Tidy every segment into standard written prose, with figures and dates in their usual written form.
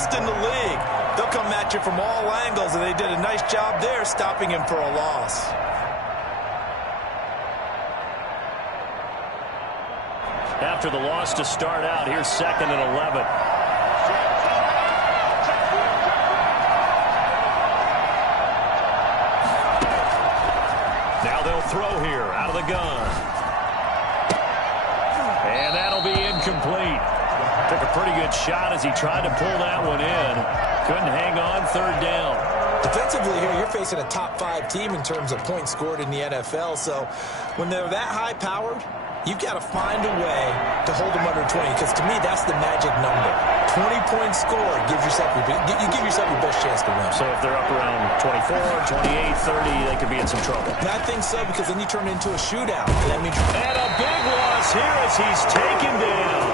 best in the league. They'll come at you from all angles, and they did a nice job there stopping him for a loss. After the loss to start out, here's 2nd and 11. Now they'll throw here out of the gun. And that'll be incomplete. Took a pretty good shot as he tried to pull that one in. Couldn't hang on, 3rd down. Defensively here, you're facing a top 5 team in terms of points scored in the NFL. So when they're that high-powered, you've got to find a way to hold them under 20, because to me, that's the magic number. 20 points scored gives yourself you give yourself your best chance to win. So if they're up around 24, 28, 30, they could be in some trouble. And I think so, because then you turn it into a shootout. And that means and a big loss here as he's taken down.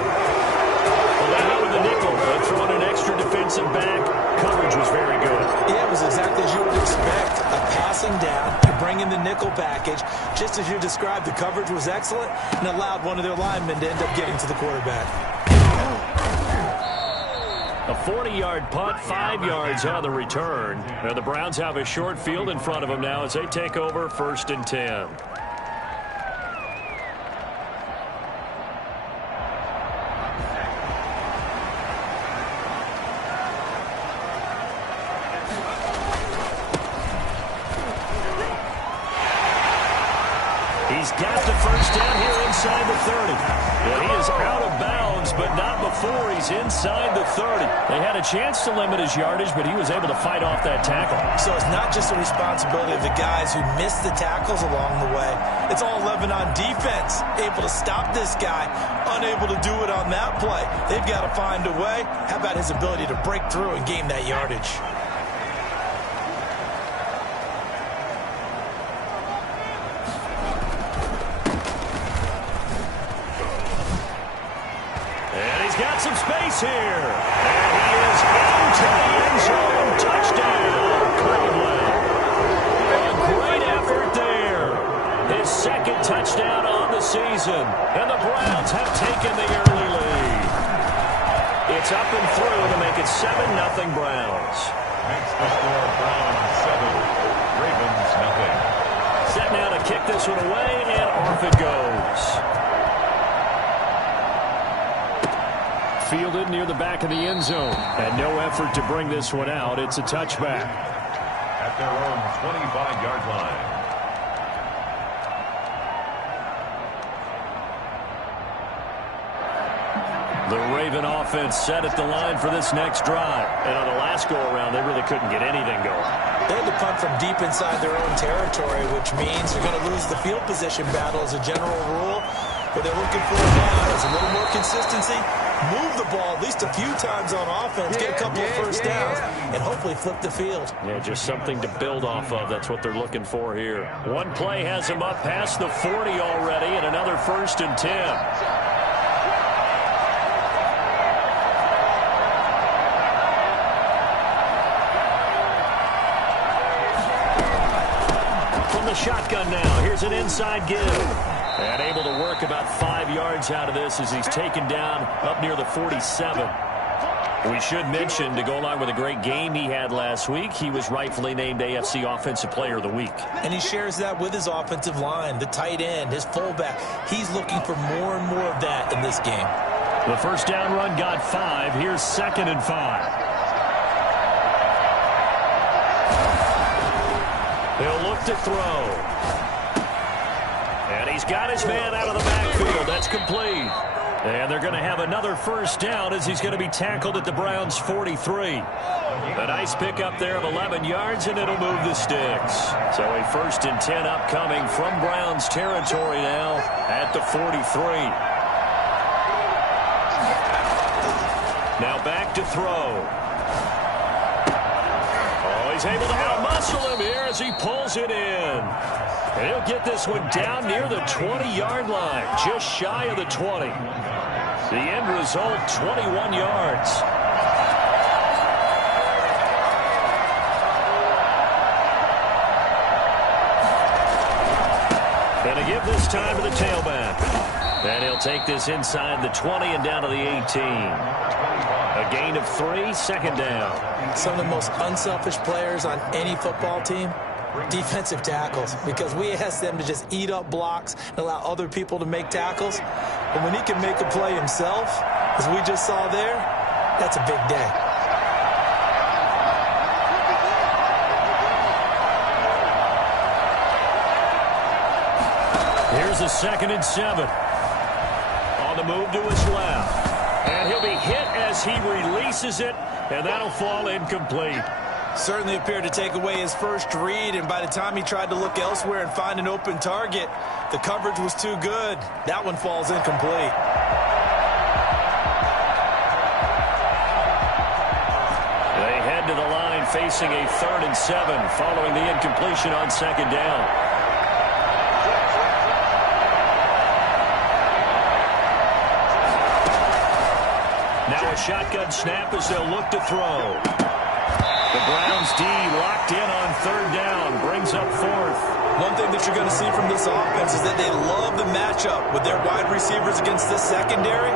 Well, they went with the nickel. They throw in an extra defensive back. Coverage was very good. Yeah, it was exactly as you would expect. A passing down, you bring in the nickel package. Just as you described, the coverage was excellent and allowed one of their linemen to end up getting to the quarterback. A 40-yard punt, 5 yards on the return. Now the Browns have a short field in front of them now as they take over 1st and 10. He's got the 1st down here inside the 30. Well, he is out of bounds, but not before he's inside the 30. They had a chance to limit his yardage, but he was able to fight off that tackle. So it's not just the responsibility of the guys who missed the tackles along the way. It's all 11 on defense, able to stop this guy, unable to do it on that play. They've got to find a way. How about his ability to break through and gain that yardage? Got some space here. And he is into the end zone. Touchdown, Cleveland. A great effort there. His 2nd touchdown on the season. And the Browns have taken the early lead. It's up and through to make it 7-0 Browns. Makes the score Browns 7, Ravens nothing. Set now to kick this one away, and off it goes. Fielded near the back of the end zone. And no effort to bring this one out. It's a touchback. At their own 25-yard line. The Raven offense set at the line for this next drive. And on the last go-around, they really couldn't get anything going. They had to punt from deep inside their own territory, which means they're going to lose the field position battle as a general rule. What they're looking for now is a little more consistency. Move the ball at least a few times on offense, get a couple of 1st downs, and hopefully flip the field. Yeah, just something to build off of. That's what they're looking for here. One play has him up past the 40 already, and another 1st and 10. From the shotgun now, here's an inside give. And able to work about 5 yards out of this as he's taken down up near the 47. We should mention, to go along with a great game he had last week, he was rightfully named AFC Offensive Player of the Week. And he shares that with his offensive line, the tight end, his fullback. He's looking for more and more of that in this game. The 1st down run got 5. Here's 2nd and 5. He'll look to throw. And he's got his man out of the backfield. That's complete. And they're going to have another 1st down as he's going to be tackled at the Browns' 43. A nice pickup there of 11 yards, and it'll move the sticks. So a 1st and 10 upcoming from Browns territory now at the 43. Now back to throw. Oh, he's able to outmuscle him here as he pulls it in. And he'll get this one down near the 20-yard line, just shy of the 20. The end result, 21 yards. And a give this time to the tailback. And he'll take this inside the 20 and down to the 18. A gain of 3, second down. Some of the most unselfish players on any football team, defensive tackles, because we ask them to just eat up blocks and allow other people to make tackles. But when he can make a play himself, as we just saw there, that's a big day. Here's a 2nd and 7. On the move to his left. And he'll be hit as he releases it, and that'll fall incomplete. Certainly appeared to take away his first read, and by the time he tried to look elsewhere and find an open target, the coverage was too good. That one falls incomplete. They head to the line facing a 3rd and 7 following the incompletion on 2nd down. Now a shotgun snap as they'll look to throw. The Browns D locked in on 3rd down, brings up 4th. One thing that you're going to see from this offense is that they love the matchup with their wide receivers against this secondary.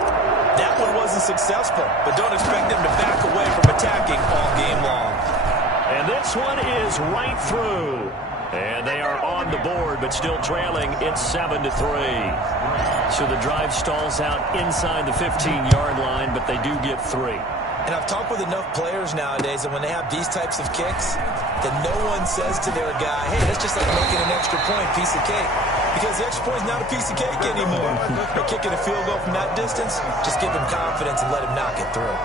That one wasn't successful, but don't expect them to back away from attacking all game long. And this one is right through. And they are on the board, but still trailing. It's 7-3. So the drive stalls out inside the 15-yard line, but they do get 3. And I've talked with enough players nowadays that when they have these types of kicks, that no one says to their guy, hey, that's just like making an extra point, piece of cake. Because the extra point is not a piece of cake anymore. Or kicking a field goal from that distance, just give him confidence and let him knock it through.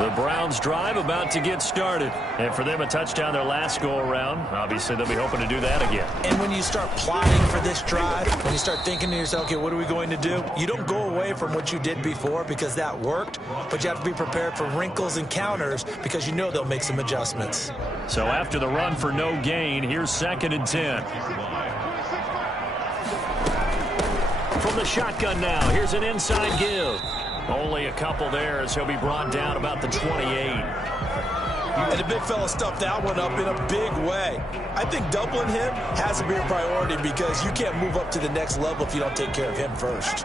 The Browns drive about to get started. And for them, a touchdown their last go-around. Obviously, they'll be hoping to do that again. And when you start plotting for this drive, when you start thinking to yourself, okay, what are we going to do? You don't go away from what you did before because that worked, but you have to be prepared for wrinkles and counters because you know they'll make some adjustments. So after the run for no gain, here's 2nd and 10. From the shotgun now, here's an inside give. Only a couple there as he'll be brought down about the 28. And the big fella stuffed that one up in a big way. I think doubling him has to be a priority because you can't move up to the next level if you don't take care of him first.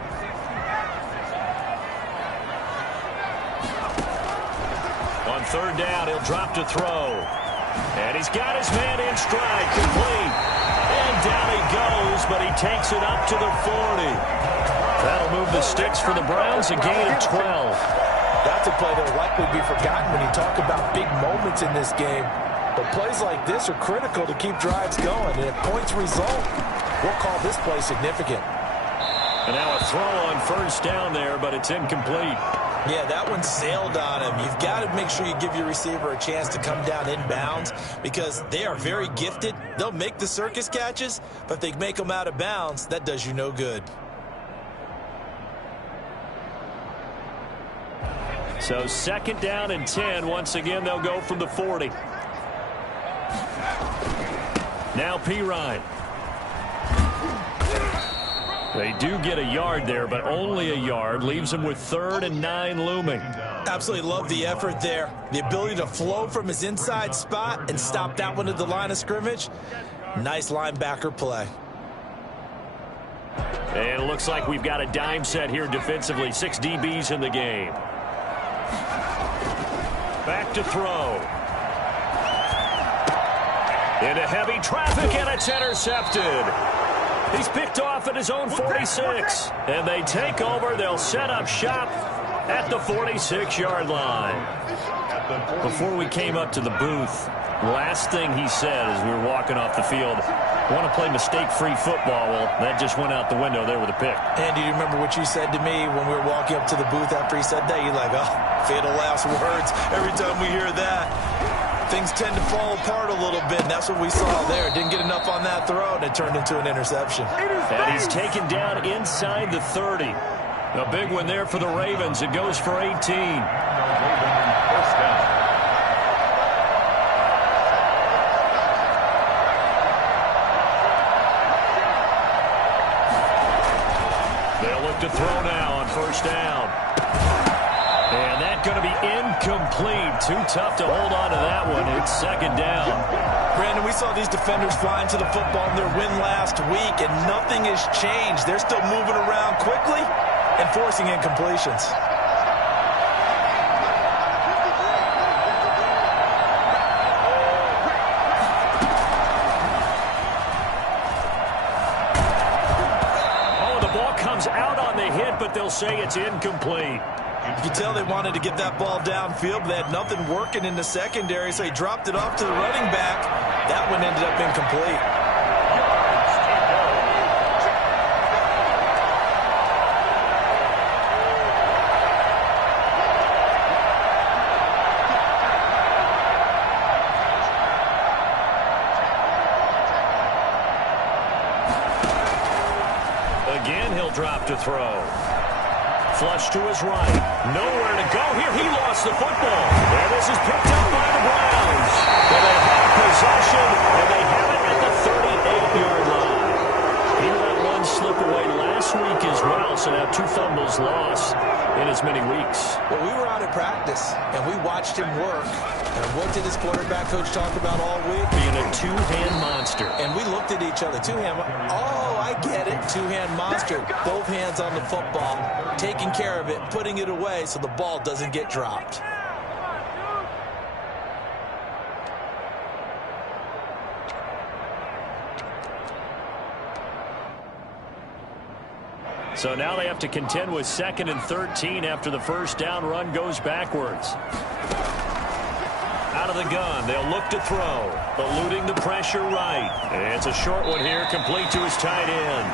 On 3rd down, he'll drop to throw. And he's got his man in stride, complete. And down he goes, but he takes it up to the 40. That'll move the sticks for the Browns, a gain of 12. That's a play that will likely be forgotten when you talk about big moments in this game. But plays like this are critical to keep drives going. And if points result, we'll call this play significant. And now a throw on 1st down there, but it's incomplete. Yeah, that one sailed on him. You've got to make sure you give your receiver a chance to come down inbounds because they are very gifted. They'll make the circus catches, but if they make them out of bounds, that does you no good. So 2nd down and 10. Once again, they'll go from the 40. Now Pirine. They do get a yard there, but only a yard. Leaves them with 3rd and 9 looming. Absolutely love the effort there. The ability to flow from his inside spot and stop that one at the line of scrimmage. Nice linebacker play. And it looks like we've got a dime set here defensively. 6 DBs in the game. Back to throw. Into heavy traffic, and it's intercepted. He's picked off at his own 46. And they take over. They'll set up shop at the 46-yard line. Before we came up to the booth, last thing he said as we were walking off the field, I want to play mistake-free football. Well, that just went out the window there with a pick. And do you remember what you said to me when we were walking up to the booth after he said that? You're like, oh, fatal last words. Every time we hear that, things tend to fall apart a little bit, and that's what we saw there. Didn't get enough on that throw, and it turned into an interception. And he's taken down inside the 30. A big one there for the Ravens. It goes for 18. They'll look to throw now on 1st down. And that's going to be incomplete. Too tough to hold on to that one. It's 2nd down. Brandon, we saw these defenders flying to the football in their win last week, and nothing has changed. They're still moving around quickly and forcing incompletions. Oh, the ball comes out on the hit, but they'll say it's incomplete. You can tell they wanted to get that ball downfield, but they had nothing working in the secondary, so he dropped it off to the running back. That one ended up incomplete. Again, he'll drop to throw. Flush to his right. Nowhere to go here. He lost the football. And this is picked up by the Browns. And they have possession, and they have it at the 38-yard line. He let one slip away last week as well, so now 2 fumbles lost in as many weeks. Well, we were out at practice, and we watched him work. And what did his quarterback coach talk about all week? Being a two-hand monster. And we looked at each other. Two-hand. Oh, I get it. Two-hand monster. Both hands on the football, taking care of it, putting it away so the ball doesn't get dropped. So now they have to contend with 2nd and 13 after the first down run goes backwards. Out of the gun, they'll look to throw. Eluding the pressure right. And it's a short one here, complete to his tight end.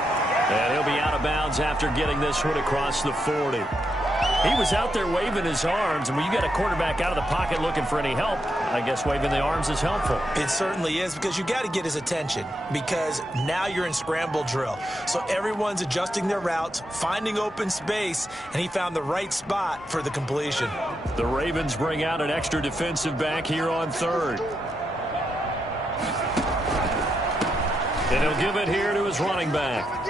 And he'll be out of bounds after getting this one across the 40. He was out there waving his arms, and when you get a quarterback out of the pocket looking for any help, I guess waving the arms is helpful. It certainly is, because you got to get his attention, because now you're in scramble drill. So everyone's adjusting their routes, finding open space, and he found the right spot for the completion. The Ravens bring out an extra defensive back here on 3rd. And he'll give it here to his running back.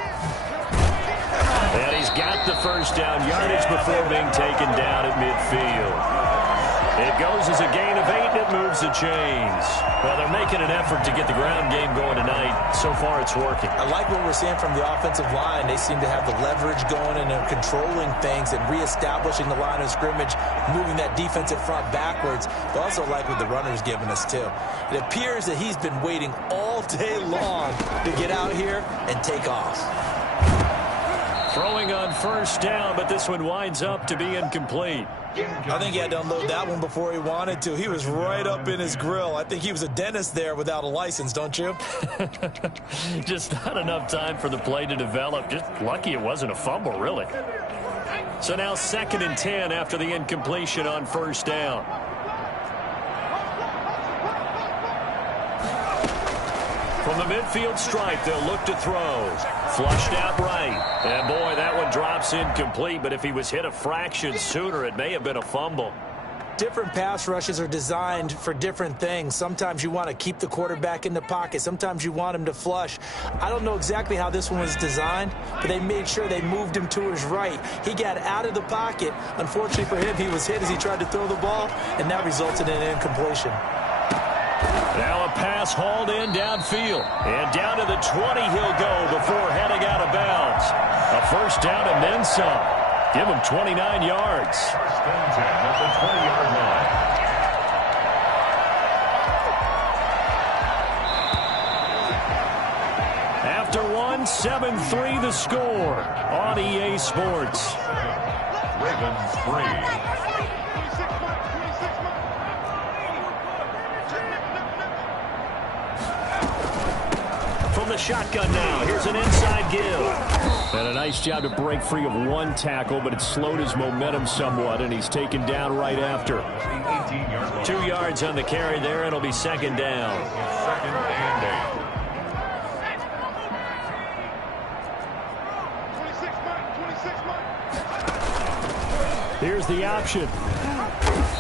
And he's got the first down yardage before being taken down at midfield. It goes as a gain of 8, and it moves the chains. Well, they're making an effort to get the ground game going tonight. So far, it's working. I like what we're seeing from the offensive line. They seem to have the leverage going, and they're controlling things and reestablishing the line of scrimmage, moving that defensive front backwards. But also like what the runner's giving us, too. It appears that he's been waiting all day long to get out here and take off. Throwing on first down, but this one winds up to be incomplete. I think he had to unload that one before he wanted to. He was right up in his grill. I think he was a dentist there without a license, don't you? Just not enough time for the play to develop. Just lucky it wasn't a fumble, really. So now 2nd and 10 after the incompletion on first down. From the midfield stripe, they'll look to throw. Flushed out right. And, boy, that one drops incomplete. But if he was hit a fraction sooner, it may have been a fumble. Different pass rushes are designed for different things. Sometimes you want to keep the quarterback in the pocket. Sometimes you want him to flush. I don't know exactly how this one was designed, but they made sure they moved him to his right. He got out of the pocket. Unfortunately for him, he was hit as he tried to throw the ball, and that resulted in an incompletion. Now a pass hauled in downfield. And down to the 20 he'll go before heading out of bounds. A first down and then some. Give him 29 yards. First and 10 at the 20-yard line. After one, 7-3 the score on EA Sports. Ravens 3. The shotgun now. Here's an inside give. And a nice job to break free of one tackle, but it slowed his momentum somewhat, and he's taken down right after. 2 yards on the carry there. It'll be 2nd down. 2nd and 8. Here's the option.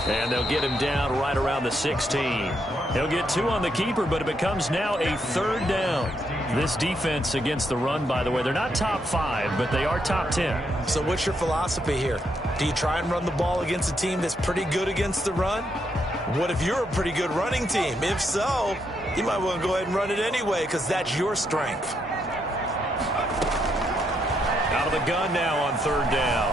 And they'll get him down right around the 16. He'll get 2 on the keeper, but it becomes now a 3rd down. This defense against the run, by the way, they're not top 5, but they are top 10. So what's your philosophy here? Do you try and run the ball against a team that's pretty good against the run? What if you're a pretty good running team? If so, You might want to go ahead and run it anyway because that's your strength. Out of the gun now on third down.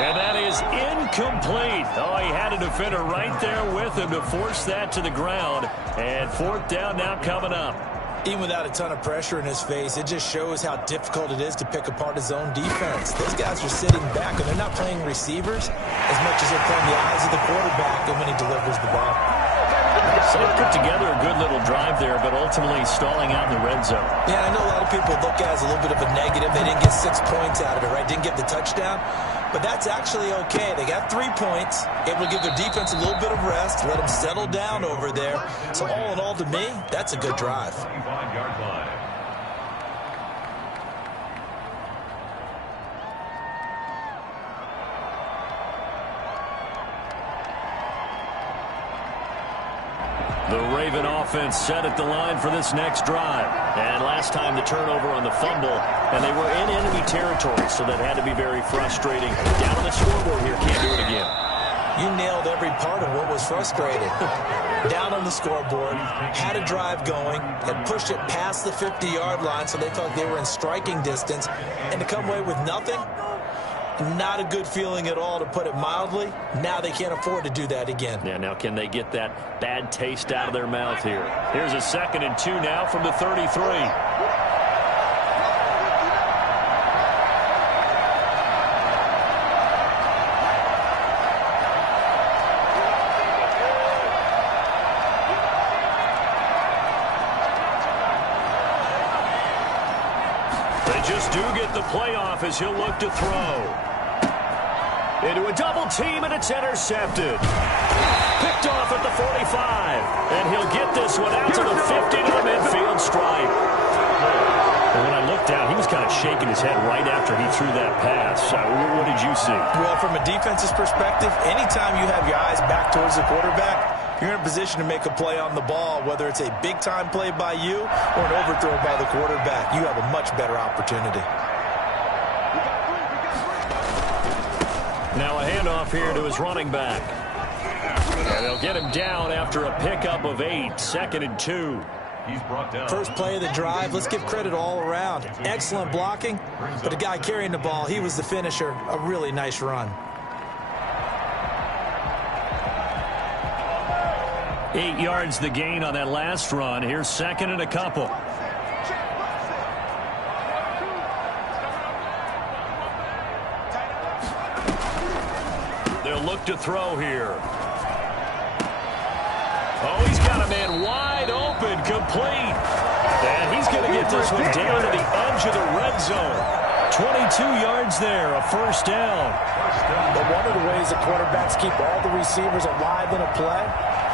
And that is incomplete. Oh, he had a defender right there with him to force that to the ground. And fourth down now coming up. Even without a ton of pressure in his face, it just shows how difficult it is to pick apart his own defense. Those guys are sitting back, and they're not playing receivers as much as they're playing the eyes of the quarterback and when he delivers the ball. So they put together a good little drive there, but ultimately stalling out in the red zone. Yeah, I know a lot of people look at it as a little bit of a negative. They didn't get 6 points out of it, right? Didn't get the touchdown. But that's actually okay. They got 3 points, able to give their defense a little bit of rest, let them settle down over there. So all in all, to me, that's a good drive. 25-yard line. The Raven offense set at the line for this next drive. And last time the turnover on the fumble, and they were in enemy territory, so that had to be very frustrating. Down on the scoreboard here, can't do it again. You nailed every part of what was frustrating. Down on the scoreboard, had a drive going, had pushed it past the 50-yard line, so they felt they were in striking distance, and to come away with nothing, not a good feeling at all, to put it mildly. Now they can't afford to do that again. Yeah, now can they get that bad taste out of their mouth here? Here's a 2nd and 2 now from the 33. They just do get the playoff as he'll look to throw. Into a double team, and it's intercepted. Picked off at the 45. And he'll get this one out to the 50 to the midfield stripe. And when I looked down, he was kind of shaking his head right after he threw that pass. What did you see? Well, from a defense's perspective, anytime you have your eyes back towards the quarterback, you're in a position to make a play on the ball, whether it's a big-time play by you or an overthrow by the quarterback. You have a much better opportunity. Now a handoff here to his running back. And they'll get him down after a pickup of 8. 2nd and 2. He's brought down. First play of the drive, let's give credit all around. Excellent blocking, but the guy carrying the ball, he was the finisher. A really nice run. 8 yards the gain on that last run. Here's 2nd and a couple. They'll look to throw here. Oh, he's got a man wide open, complete. And he's going to get this one down to the edge of the red zone. 22 yards there, a first down. But one of the ways the quarterbacks keep all the receivers alive in a play,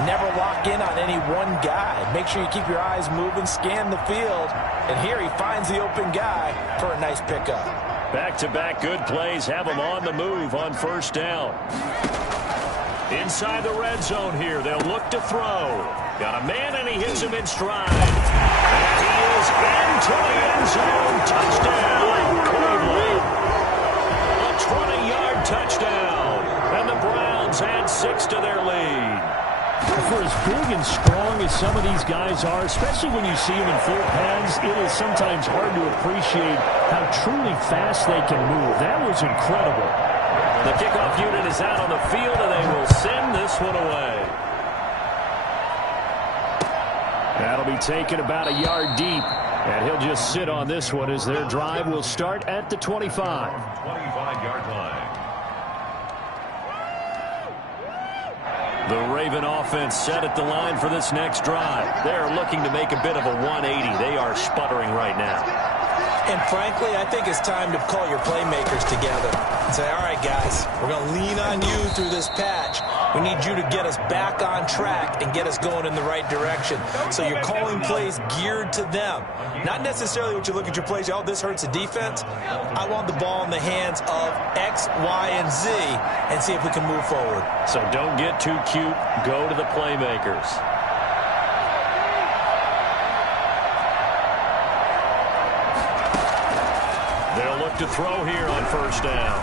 never lock in on any one guy. Make sure you keep your eyes moving, scan the field. And here he finds the open guy for a nice pickup. Back-to-back good plays have him on the move on first down. Inside the red zone here, they'll look to throw. Got a man, and he hits him in stride. And he is into the end zone. Touchdown, Cleveland. A 20-yard touchdown. And the Browns add 6 to their lead. For as big and strong as some of these guys are, especially when you see them in full pads, it is sometimes hard to appreciate how truly fast they can move. That was incredible. The kickoff unit is out on the field, and they will send this one away. That'll be taken about a yard deep, and he'll just sit on this one as their drive will start at the 25. 25-yard line. The Raven offense set at the line for this next drive. They're looking to make a bit of a 180. They are sputtering right now. And frankly, I think it's time to call your playmakers together and say, all right, guys, we're going to lean on you through this patch. We need you to get us back on track and get us going in the right direction. So you're calling plays geared to them. Not necessarily what you look at your plays, oh, this hurts the defense. I want the ball in the hands of X, Y, and Z and see if we can move forward. So don't get too cute. Go to the playmakers. They'll look to throw here on first down.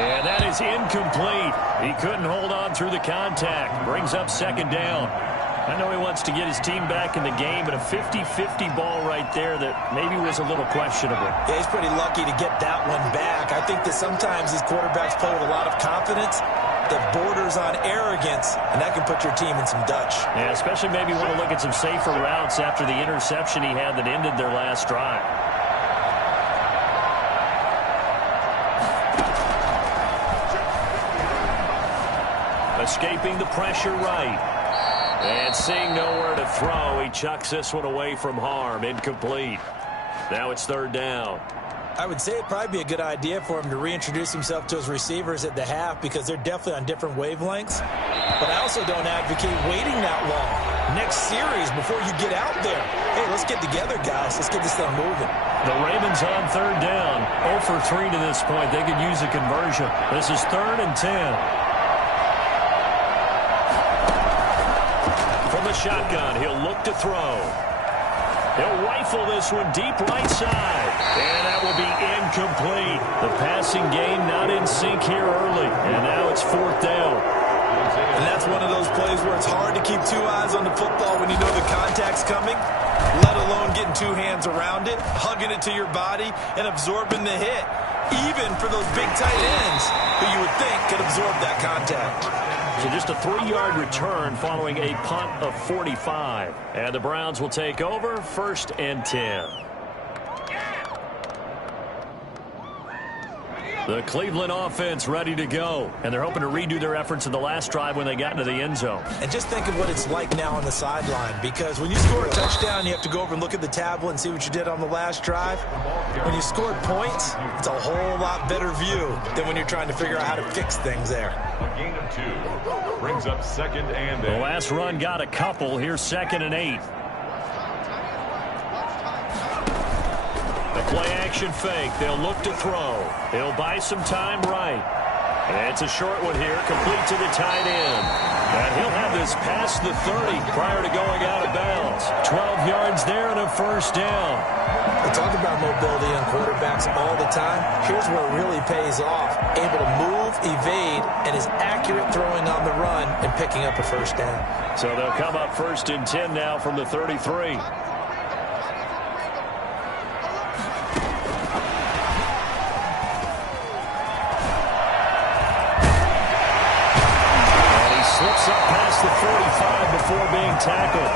And that is incomplete. He couldn't hold on through the contact. Brings up second down. I know he wants to get his team back in the game, but a 50-50 ball right there that maybe was a little questionable. Yeah, he's pretty lucky to get that one back. I think that sometimes these quarterbacks play with a lot of confidence that borders on arrogance, and that can put your team in some Dutch. Yeah, especially maybe want to look at some safer routes after the interception he had that ended their last drive. Escaping the pressure right. And seeing nowhere to throw, he chucks this one away from harm. Incomplete. Now it's third down. I would say it'd probably be a good idea for him to reintroduce himself to his receivers at the half because they're definitely on different wavelengths. But I also don't advocate waiting that long. Next series before you get out there. Hey, let's get together, guys. Let's get this thing moving. The Ravens on third down. 0 for 3 to this point. They could use a conversion. This is 3rd and 10. From the shotgun, he'll look to throw. He'll rifle this one deep right side. And that will be incomplete. The passing game not in sync here early. And now it's 4th down. And that's one of those plays where it's hard to keep 2 eyes on the football when you know the contact's coming, let alone getting 2 hands around it, hugging it to your body, and absorbing the hit, even for those big tight ends who you would think could absorb that contact. So just a 3-yard return following a punt of 45. And the Browns will take over 1st and 10. The Cleveland offense ready to go. And they're hoping to redo their efforts in the last drive when they got into the end zone. And just think of what it's like now on the sideline. Because when you score a touchdown, you have to go over and look at the tablet and see what you did on the last drive. When you scored points, it's a whole lot better view than when you're trying to figure out how to fix things there. A gain of 2 brings up 2nd and 8. The last run got a couple. Here's 2nd and 8. The play-action fake. They'll look to throw. He'll buy some time right. And it's a short one here, complete to the tight end. And he'll have this past the 30 prior to going out of bounds. 12 yards there and a 1st down. We talk about mobility on quarterbacks all the time. Here's where it really pays off. Able to move, evade, and is accurate throwing on the run and picking up a 1st down. So they'll come up 1st and 10 now from the 33. Slips up past the 45 before being tackled.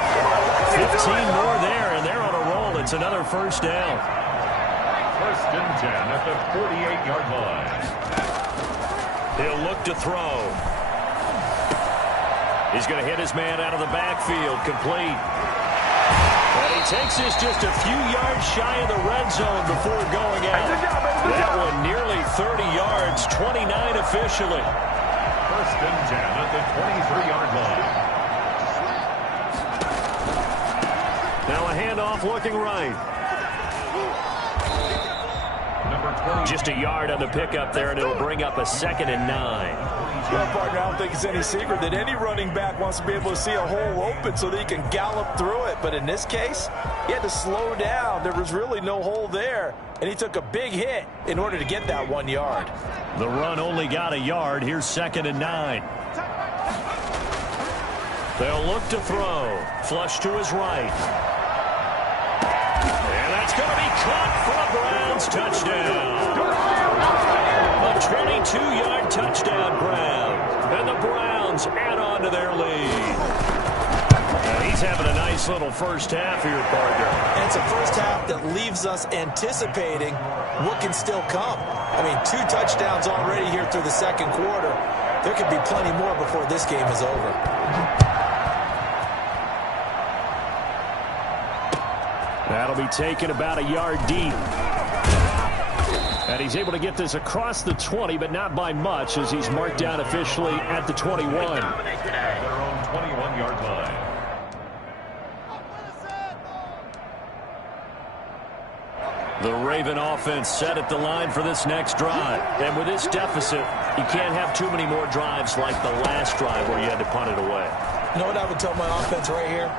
15 more there, and they're on a roll. It's another 1st down. 1st and 10 at the 48-yard line. He'll look to throw. He's going to hit his man out of the backfield. Complete. And he takes this just a few yards shy of the red zone before going out. That one nearly 30 yards, 29 officially. 1st and 10 at the 23-yard line. Now a handoff looking right. Number 20. Just a yard on the pickup there, and it'll bring up a 2nd and 9. Well, partner, I don't think it's any secret that any running back wants to be able to see a hole open so that he can gallop through it. But in this case, he had to slow down. There was really no hole there, and he took a big hit in order to get that 1 yard. The run only got a yard. Here's 2nd and 9. They'll look to throw. Flush to his right. And that's going to be caught for a Browns touchdown. A 22-yard touchdown, Browns. And the Browns add on to their lead. And he's having a nice little first half here, partner. And it's a first half that leaves us anticipating what can still come. I mean, 2 touchdowns already here through the 2nd quarter. There could be plenty more before this game is over. That'll be taken about a yard deep. And he's able to get this across the 20, but not by much, as he's marked down officially at the 21. Their own 21-yard line. The Raven offense set at the line for this next drive. And with this deficit, you can't have too many more drives like the last drive where you had to punt it away. You know what I would tell my offense right here?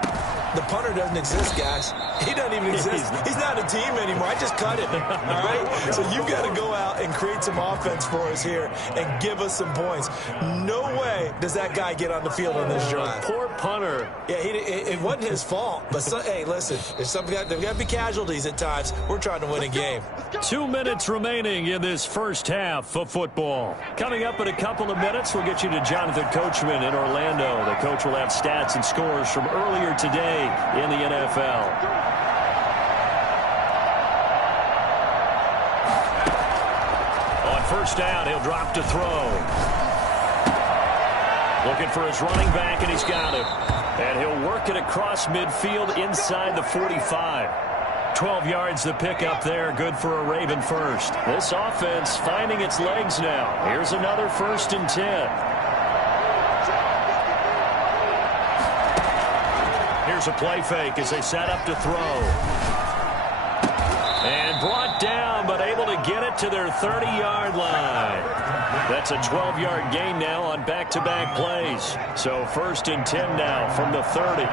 The punter doesn't exist, guys. He doesn't even exist. He's not a team anymore. I just cut him, all right? So you've got to go out and create some offense for us here and give us some points. No way does that guy get on the field on this drive. Poor punter. Yeah, it wasn't his fault. But, hey, listen, there's got to be casualties at times. We're trying to win a game. 2 minutes remaining in this first half of football. Coming up in a couple of minutes, we'll get you to Jonathan Coachman in Orlando. The coach will have stats and scores from earlier today in the NFL. On first down, he'll drop to throw. Looking for his running back, and he's got him. And he'll work it across midfield inside the 45. 12 yards the pick up there. Good for a Raven first. This offense finding its legs now. Here's another 1st and 10. Here's a play fake as they set up to throw. And brought down, but able to get it to their 30-yard line. That's a 12-yard gain now on back-to-back plays. So 1st and 10 now from the 30.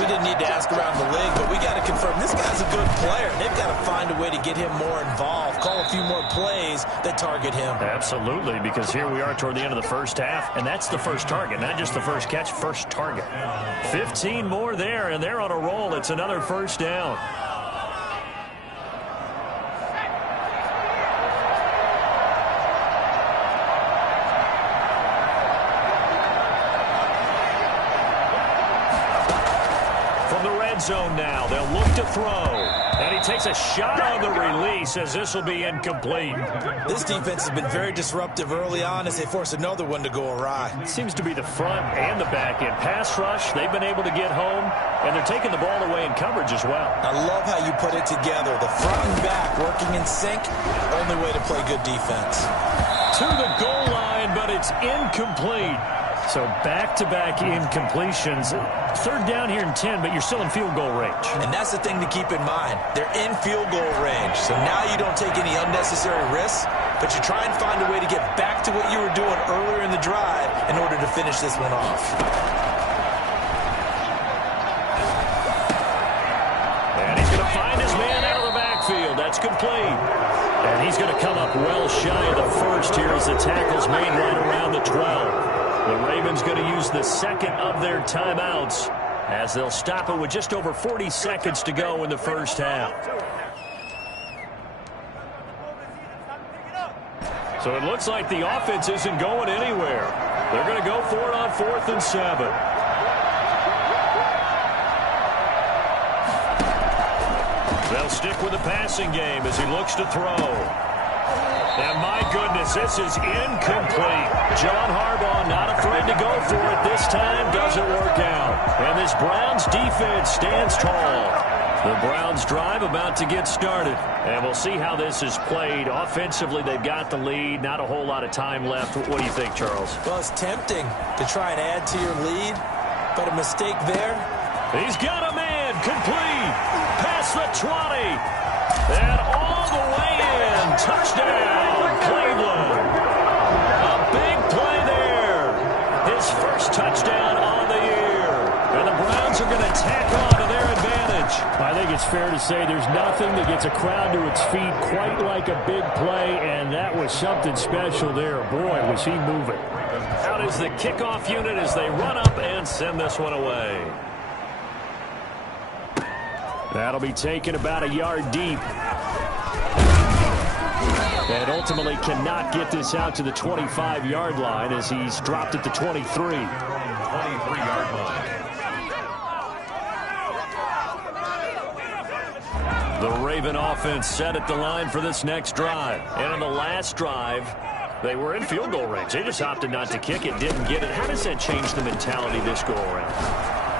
We didn't need to ask around the league, but we got to confirm this guy's a good player. They've got to find a way to get him more involved, call a few more plays that target him. Absolutely, because here we are toward the end of the first half, and that's the first target, not just the first catch, first target. 15 more there, and they're on a roll. It's another 1st down. Zone now. They'll look to throw. And he takes a shot on the release as this will be incomplete. This defense has been very disruptive early on as they force another one to go awry. It seems to be the front and the back end. Pass rush, they've been able to get home, and they're taking the ball away in coverage as well. I love how you put it together. The front and back working in sync, only way to play good defense. To the goal line, but it's incomplete. So back-to-back incompletions. 3rd down here and 10, but you're still in field goal range. And that's the thing to keep in mind. They're in field goal range. So now you don't take any unnecessary risks, but you try and find a way to get back to what you were doing earlier in the drive in order to finish this one off. And he's going to find his man out of the backfield. That's complete. And he's going to come up well shy of the 1st here as the tackle's made right around the 12. The Ravens going to use the 2nd of their timeouts as they'll stop it with just over 40 seconds to go in the first half. So it looks like the offense isn't going anywhere. They're going to go for it on 4th and 7. They'll stick with the passing game as he looks to throw. And my goodness, this is incomplete. John Harbaugh not afraid to go for it this time. Doesn't work out. And this Browns defense stands tall. The Browns drive about to get started. And we'll see how this is played. Offensively, they've got the lead. Not a whole lot of time left. What do you think, Charles? Well, it's tempting to try and add to your lead, but a mistake there. He's got a man. Complete. Past the 20. And all the way in. Touchdown, Cleveland. A big play there. His first touchdown on the year. And the Browns are going to tack on to their advantage. I think it's fair to say there's nothing that gets a crowd to its feet quite like a big play, and that was something special there. Boy, was he moving. Out is the kickoff unit as they run up and send this one away. That'll be taken about a yard deep. And ultimately cannot get this out to the 25-yard line as he's dropped at the 23. 23-yard line. The Raven offense set at the line for this next drive. And in the last drive, they were in field goal range. They just opted not to kick it, didn't get it. How does that change the mentality this go around?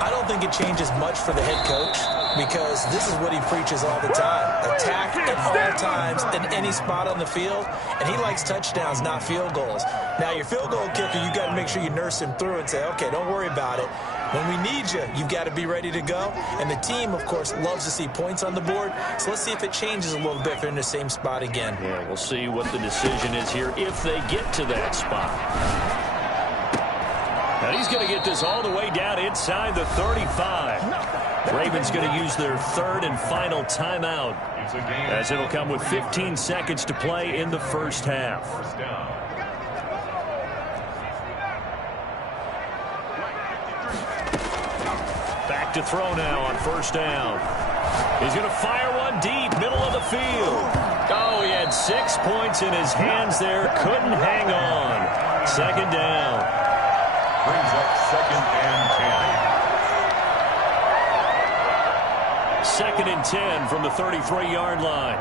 I don't think it changes much for the head coach because this is what he preaches all the time. Attack at all times in any spot on the field, and he likes touchdowns, not field goals. Now, your field goal kicker, you got to make sure you nurse him through and say, okay, don't worry about it. When we need you, you've got to be ready to go. And the team, of course, loves to see points on the board. So let's see if it changes a little bit if they're in the same spot again. Yeah, we'll see what the decision is here if they get to that spot. And he's going to get this all the way down inside the 35. Ravens going to use their third and final timeout, as it'll come with 15 seconds to play in the first half. Back to throw now on first down. He's going to fire one deep, middle of the field. Oh, he had 6 points in his hands there. Couldn't hang on. Second down. Brings up 2nd and 10. 2nd and 10 from the 33-yard line.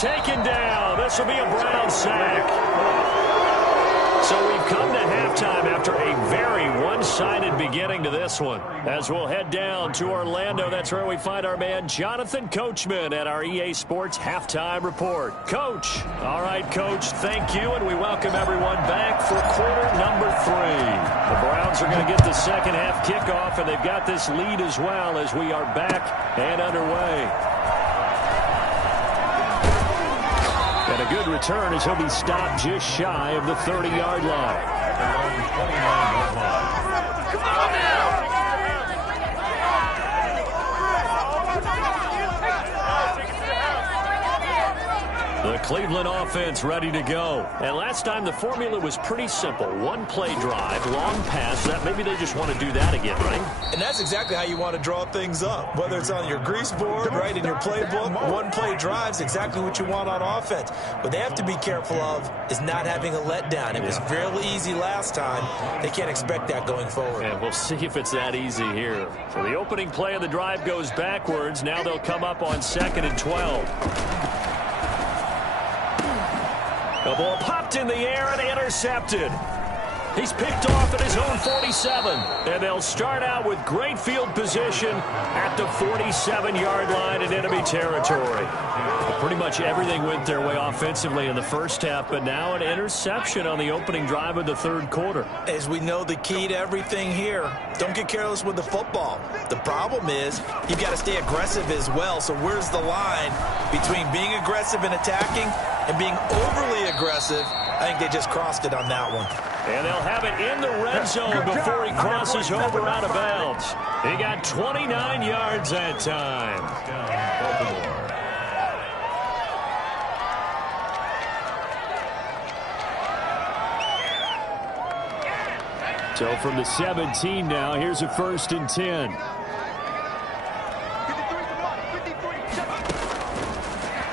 Taken down. This will be a Brown sack. So we've come to halftime after a very one-sided beginning to this one. As we'll head down to Orlando, that's where we find our man Jonathan Coachman at our EA Sports Halftime Report. Coach. All right, Coach, thank you, and we welcome everyone back for quarter number 3. The Browns are going to get the second half kickoff, and they've got this lead as well as we are back and underway. And a good return as he'll be stopped just shy of the 30-yard line. Come on now! The Cleveland offense ready to go. And last time the formula was pretty simple. One play drive, long pass. That maybe they just want to do that again, right? And that's exactly how you want to draw things up. Whether it's on your grease board, right, in your playbook, one play drive's exactly what you want on offense. What they have to be careful of is not having a letdown. It was real easy last time. They can't expect that going forward. And we'll see if it's that easy here. So the opening play of the drive goes backwards. Now they'll come up on 2nd and 12. The ball popped in the air and intercepted. He's picked off at his own 47. And they'll start out with great field position at the 47-yard line in enemy territory. Well, pretty much everything went their way offensively in the first half, but now an interception on the opening drive of the third quarter. As we know, the key to everything here, don't get careless with the football. The problem is you've got to stay aggressive as well. So where's the line between being aggressive and attacking and being overly aggressive? I think they just crossed it on that one. And they'll have it in the red zone before he crosses over out of bounds. He got 29 yards that time. So from the 17 now, here's a 1st and 10.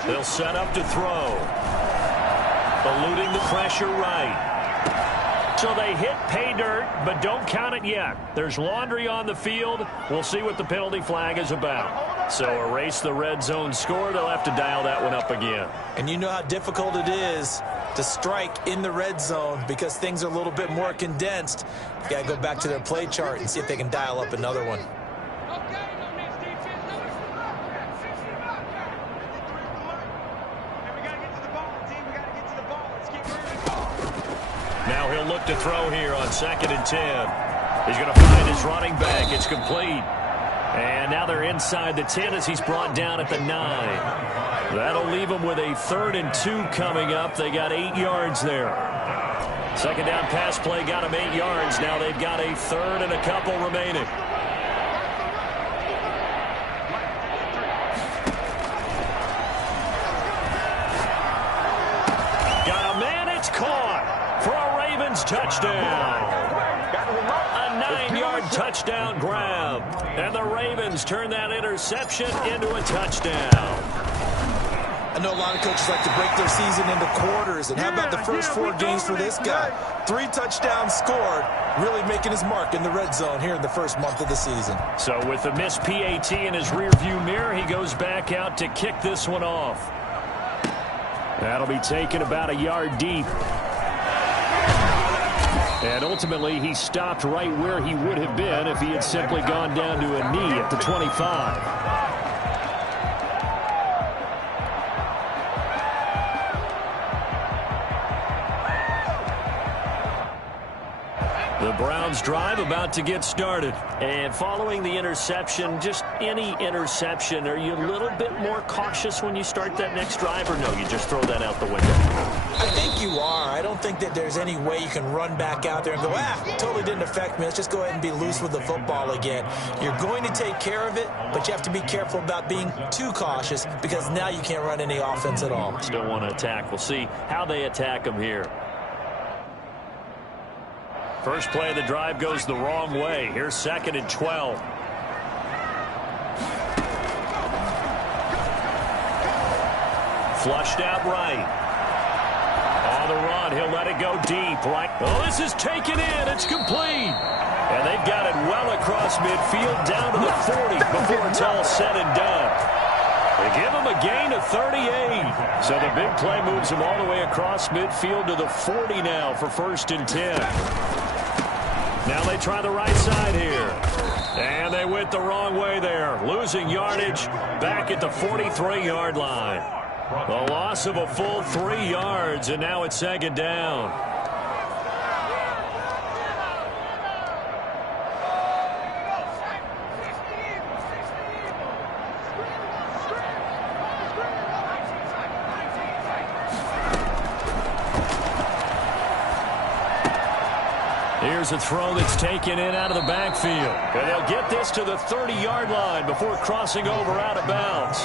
They'll set up to throw. Eluding the pressure right. So they hit pay dirt, but don't count it yet. There's laundry on the field. We'll see what the penalty flag is about. So erase the red zone score. They'll have to dial that one up again. And you know how difficult it is to strike in the red zone because things are a little bit more condensed. You got to go back to their play chart and see if they can dial up another one. Now he'll look to throw here on 2nd and 10. He's going to find his running back. It's complete. And now they're inside the 10 as he's brought down at the 9. That'll leave them with a 3rd and 2 coming up. They got 8 yards there. Second down pass play got them 8 yards. Now they've got a 3rd and a couple remaining. Got a man, it's caught for a Ravens touchdown. A 9-yard touchdown grab. And the Ravens turn that interception into a touchdown. I know a lot of coaches like to break their season into quarters. And how about the first 4 games for this guy? 3 touchdowns scored, really making his mark in the red zone here in the first month of the season. So with the missed PAT in his rearview mirror, he goes back out to kick this one off. That'll be taken about a yard deep. And ultimately, he stopped right where he would have been if he had simply gone down to a knee at the 25. The Browns drive about to get started. And following the interception, just any interception, are you a little bit more cautious when you start that next drive, or no, you just throw that out the window? I think you are. I don't think that there's any way you can run back out there and go, totally didn't affect me. Let's just go ahead and be loose with the football again. You're going to take care of it, but you have to be careful about being too cautious because now you can't run any offense at all. Still want to attack. We'll see how they attack them here. First play of the drive goes the wrong way. Here's 2nd and 12. Flushed out right. On the run, he'll let it go deep. Right. Oh, this is taken in. It's complete. And they've got it well across midfield down to the 40 before it's all said and done. They give him a gain of 38. So the big play moves him all the way across midfield to the 40 now for 1st and 10. Now they try the right side here. And they went the wrong way there. Losing yardage back at the 43-yard line. The loss of a full 3 yards, and now it's 2nd down. Here's a throw that's taken in out of the backfield. And they'll get this to the 30-yard line before crossing over out of bounds.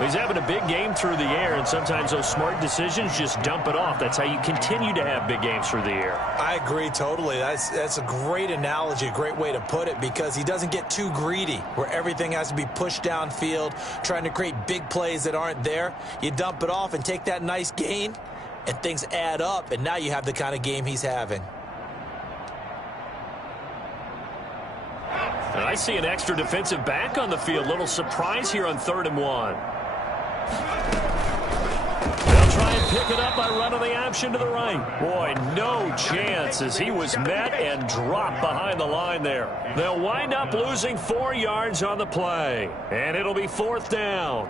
He's having a big game through the air, and sometimes those smart decisions just dump it off. That's how you continue to have big games through the air. I agree totally. That's a great analogy, a great way to put it, because he doesn't get too greedy where everything has to be pushed downfield, trying to create big plays that aren't there. You dump it off and take that nice gain, and things add up, and now you have the kind of game he's having. And I see an extra defensive back on the field. Little surprise here on 3rd and 1. They'll try and pick it up by running the option to the right. Boy, no chance as he was met and dropped behind the line there. They'll wind up losing 4 yards on the play. And it'll be 4th down.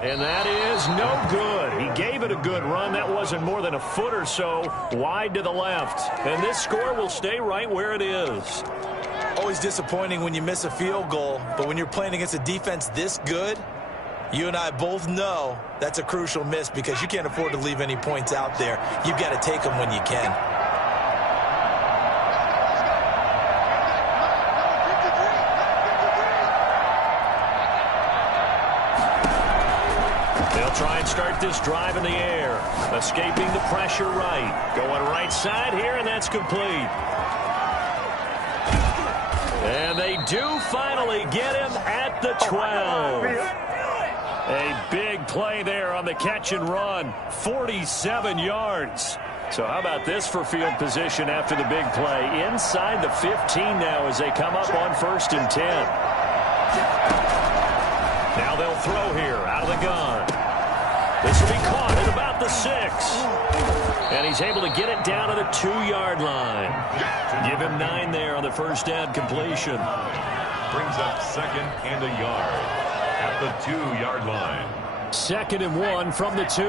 And that is no good. He gave it a good run. That wasn't more than a foot or so wide to the left. And this score will stay right where it is. Always disappointing when you miss a field goal, but when you're playing against a defense this good, you and I both know that's a crucial miss because you can't afford to leave any points out there. You've got to take them when you can. Try and start this drive in the air. Escaping the pressure right. Going right side here, and that's complete. And they do finally get him at the 12. A big play there on the catch and run. 47 yards. So how about this for field position after the big play? Inside the 15 now as they come up on 1st and 10. Now they'll throw here out of the gun. This will be caught at about the 6. And he's able to get it down to the 2-yard line. Give him 9 there on the first down completion. Brings up 2nd and a yard at the 2-yard line. 2nd and 1 from the 2.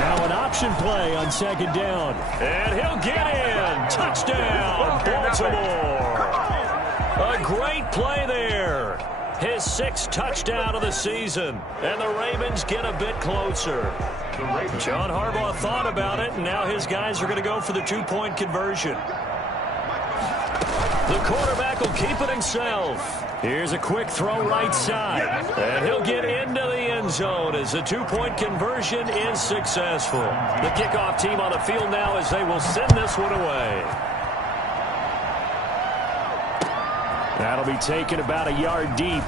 Now an option play on 2nd down. And he'll get in. Touchdown, Baltimore. A great play there. His 6th touchdown of the season. And the Ravens get a bit closer. John Harbaugh thought about it, and now his guys are going to go for the 2-point conversion. The quarterback will keep it himself. Here's a quick throw right side. And he'll get into the end zone as the 2-point conversion is successful. The kickoff team on the field now as they will send this one away. That'll be taken about a yard deep.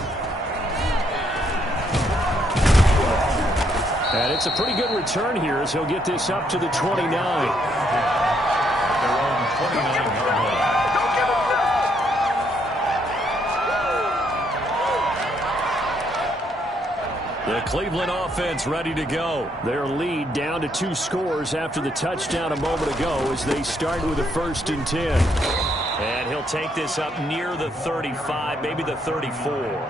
And it's a pretty good return here as he'll get this up to the 29. Their own 29-yard line. The Cleveland offense ready to go. Their lead down to 2 scores after the touchdown a moment ago as they start with a 1st and 10. And he'll take this up near the 35, maybe the 34.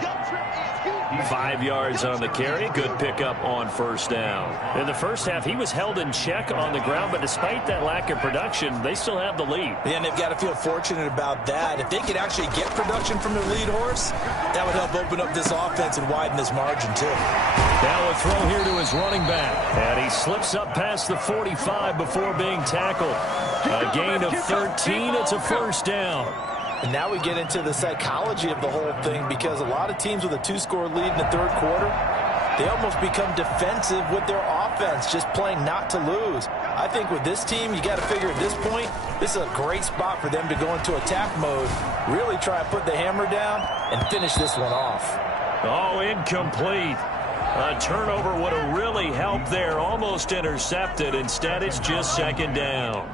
5 yards on the carry. Good pickup on first down. In the first half, he was held in check on the ground, but despite that lack of production, they still have the lead. Yeah, and they've got to feel fortunate about that. If they could actually get production from their lead horse, that would help open up this offense and widen this margin, too. Now a throw here to his running back. And he slips up past the 45 before being tackled. A gain of 13. It's a first down. And now we get into the psychology of the whole thing, because a lot of teams with a 2-score lead in the third quarter, they almost become defensive with their offense, just playing not to lose. I think with this team, you got to figure at this point, this is a great spot for them to go into attack mode, really try and put the hammer down and finish this one off. Oh, incomplete. A turnover would have really helped there, almost intercepted. Instead, it's just second down.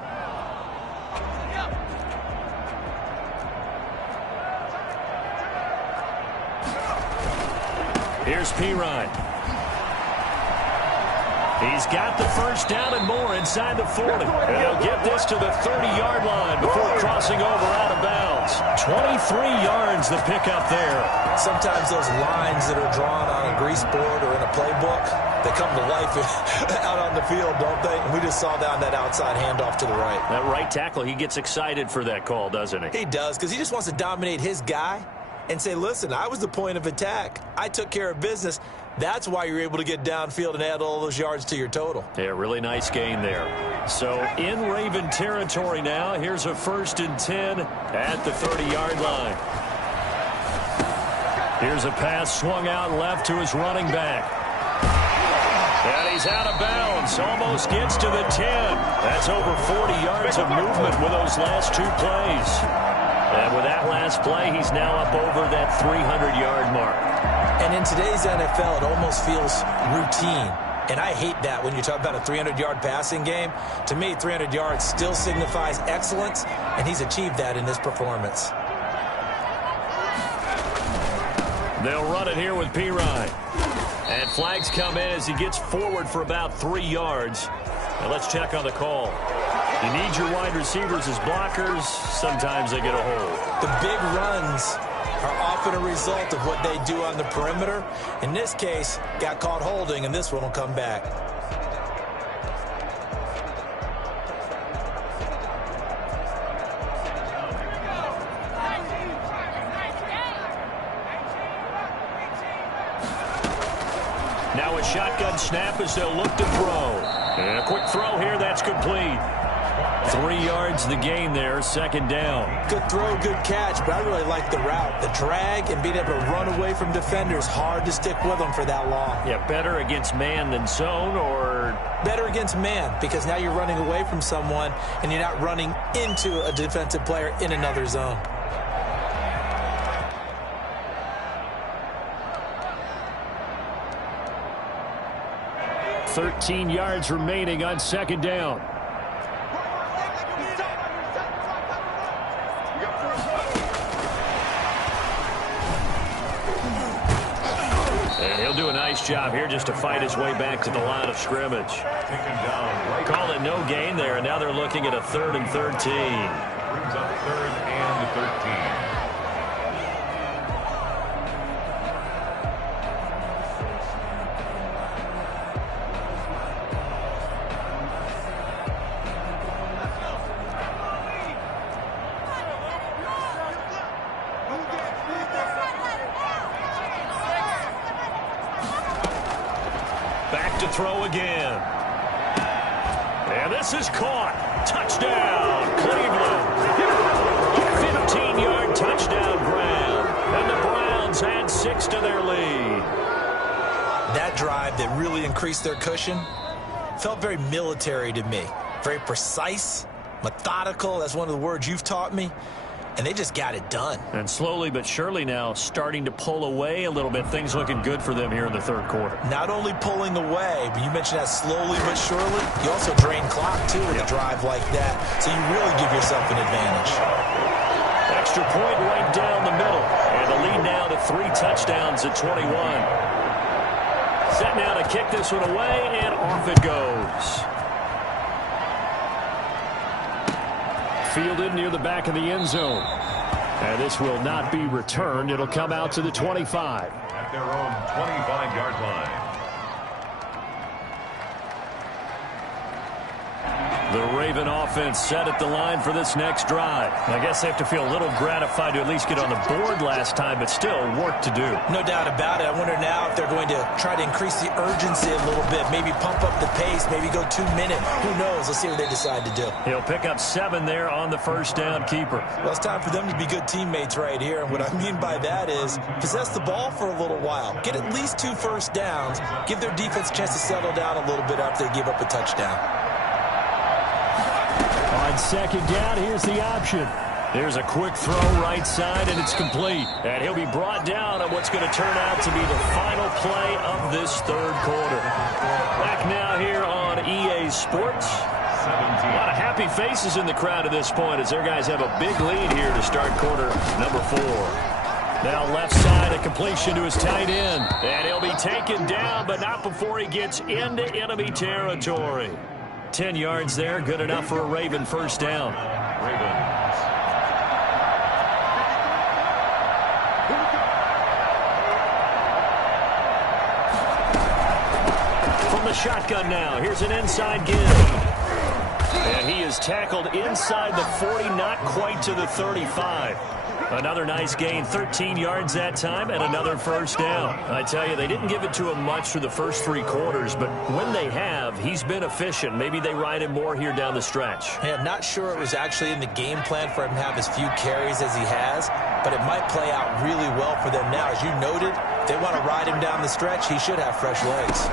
Here's Pirine. He's got the first down and more inside the 40. And he'll get this to the 30-yard line before crossing over out of bounds. 23 yards the pickup there. Sometimes those lines that are drawn on a grease board or in a playbook, they come to life out on the field, don't they? And we just saw down that outside handoff to the right. That right tackle, he gets excited for that call, doesn't he? He does, because he just wants to dominate his guy and say, listen, I was the point of attack. I took care of business. That's why you're able to get downfield and add all those yards to your total. Yeah, really nice gain there. So in Raven territory now, here's a 1st and 10 at the 30-yard line. Here's a pass swung out left to his running back. And he's out of bounds. Almost gets to the 10. That's over 40 yards of movement with those last 2 plays. And with that last play, he's now up over that 300-yard mark. And in today's NFL, it almost feels routine. And I hate that when you talk about a 300-yard passing game. To me, 300 yards still signifies excellence, and he's achieved that in this performance. They'll run it here with Pirine. And flags come in as he gets forward for about 3 yards. Now let's check on the call. You need your wide receivers as blockers. Sometimes they get a hold. The big runs are often a result of what they do on the perimeter. In this case, got caught holding, and this one will come back. Now a shotgun snap as they'll look to throw. And a quick throw here, that's complete. 3 yards the gain there, second down. Good throw, good catch, but I really like the route. The drag and being able to run away from defenders, hard to stick with them for that long. Yeah, better against man than zone, or? Better against man, because now you're running away from someone and you're not running into a defensive player in another zone. $13 yards remaining on second down. And he'll do a nice job here just to fight his way back to the line of scrimmage. Call it no gain there, and now they're looking at a 3rd and 13. Brings up 3rd and 13. Back to throw again. And this is caught. Touchdown, Cleveland. 15-yard touchdown grab. And the Browns add 6 to their lead. That drive that really increased their cushion felt very military to me. Very precise, methodical. That's one of the words you've taught me. And they just got it done. And slowly but surely now starting to pull away a little bit. Things looking good for them here in the third quarter. Not only pulling away, but you mentioned that slowly but surely. You also drain clock, too, with a drive like that. So you really give yourself an advantage. Extra point right down the middle. And the lead now to 3 touchdowns at 21. Set now to kick this one away, and off it goes. fielded near the back of the end zone. And this will not be returned. It'll come out to the 25. At their own 25-yard line. The Raven offense set at the line for this next drive. I guess they have to feel a little gratified to at least get on the board last time, but still work to do. No doubt about it. I wonder now if they're going to try to increase the urgency a little bit, maybe pump up the pace, maybe go 2 minute. Who knows? Let's see what they decide to do. He'll pick up 7 there on the first down keeper. Well, it's time for them to be good teammates right here. And what I mean by that is possess the ball for a little while. Get at least 2 first downs. Give their defense a chance to settle down a little bit after they give up a touchdown. On second down, here's the option. There's a quick throw right side, and it's complete. And he'll be brought down on what's going to turn out to be the final play of this third quarter. Back now here on EA Sports. 17. A lot of happy faces in the crowd at this point as their guys have a big lead here to start quarter number 4. Now left side, a completion to his tight end. And he'll be taken down, but not before he gets into enemy territory. 10 yards there, good enough for a Raven first down. Ravens. From the shotgun now, here's an inside give. And he is tackled inside the 40, not quite to the 35. Another nice gain, 13 yards that time, and another first down. I tell you, they didn't give it to him much through the first 3 quarters, but when they have, he's been efficient. Maybe they ride him more here down the stretch. Yeah, I'm not sure it was actually in the game plan for him to have as few carries as he has, but it might play out really well for them now. As you noted, if they want to ride him down the stretch, he should have fresh legs.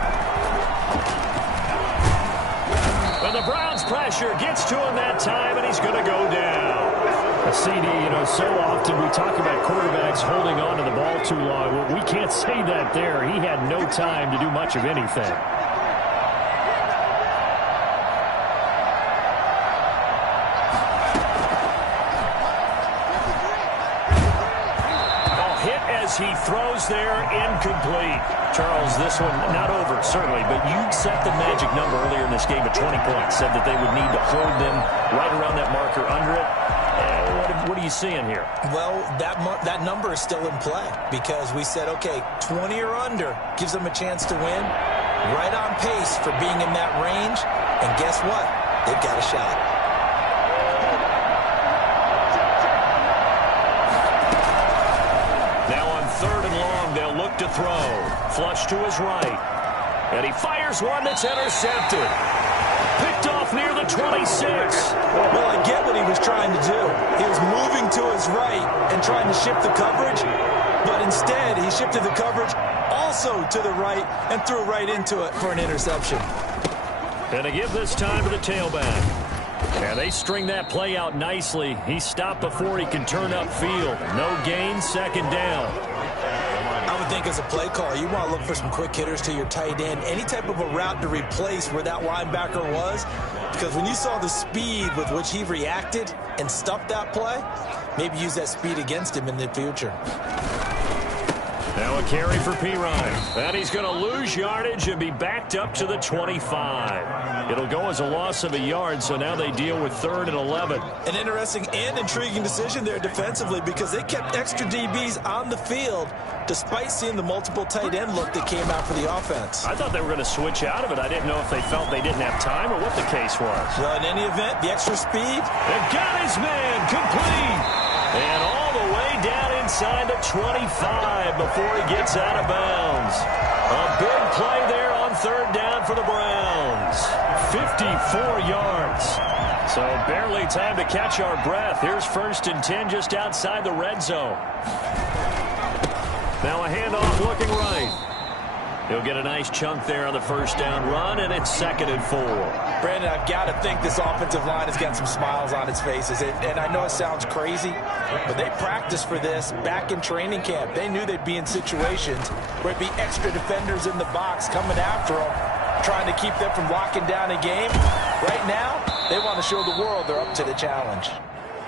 Well, the Browns pressure gets to him that time, and he's going to go down. CD, so often we talk about quarterbacks holding on to the ball too long. Well, we can't say that there. He had no time to do much of anything. Hit as he throws there, incomplete. Charles, this one not over, certainly, but you set the magic number earlier in this game at 20 points. Said that they would need to hold them right around that marker under it. What are you seeing here? Well, that number is still in play because we said, okay, 20 or under gives them a chance to win. Right on pace for being in that range. And guess what? They've got a shot. Now on 3rd and long, they'll look to throw. Flush to his right. And he fires one that's intercepted. Picked off near the 26. Well, I get what he was trying to do. He was moving to his right and trying to shift the coverage, but instead he shifted the coverage also to the right and threw right into it for an interception. And to give this time to the tailback. And they string that play out nicely. He stopped before he could turn upfield. No gain, 2nd down. I would think as a play caller, you want to look for some quick hitters to your tight end. Any type of a route to replace where that linebacker was. Because when you saw the speed with which he reacted and stuffed that play, maybe use that speed against him in the future. Now a carry for Pirine. And he's going to lose yardage and be backed up to the 25. It'll go as a loss of a yard, so now they deal with 3rd and 11. An interesting and intriguing decision there defensively because they kept extra DBs on the field despite seeing the multiple tight end look that came out for the offense. I thought they were going to switch out of it. I didn't know if they felt they didn't have time or what the case was. Well, in any event, the extra speed. They've got his man complete. And all the way down inside the 25 before he gets out of bounds. A big play there on 3rd down for the Browns. 54 yards. So barely time to catch our breath. Here's 1st and 10 just outside the red zone. Now a handoff looking right. He'll get a nice chunk there on the 1st down run, and it's 2nd and 4. Brandon, I've got to think this offensive line has got some smiles on its faces. And I know it sounds crazy, but they practiced for this back in training camp. They knew they'd be in situations where it'd be extra defenders in the box coming after them, trying to keep them from locking down a game. Right now, they want to show the world they're up to the challenge.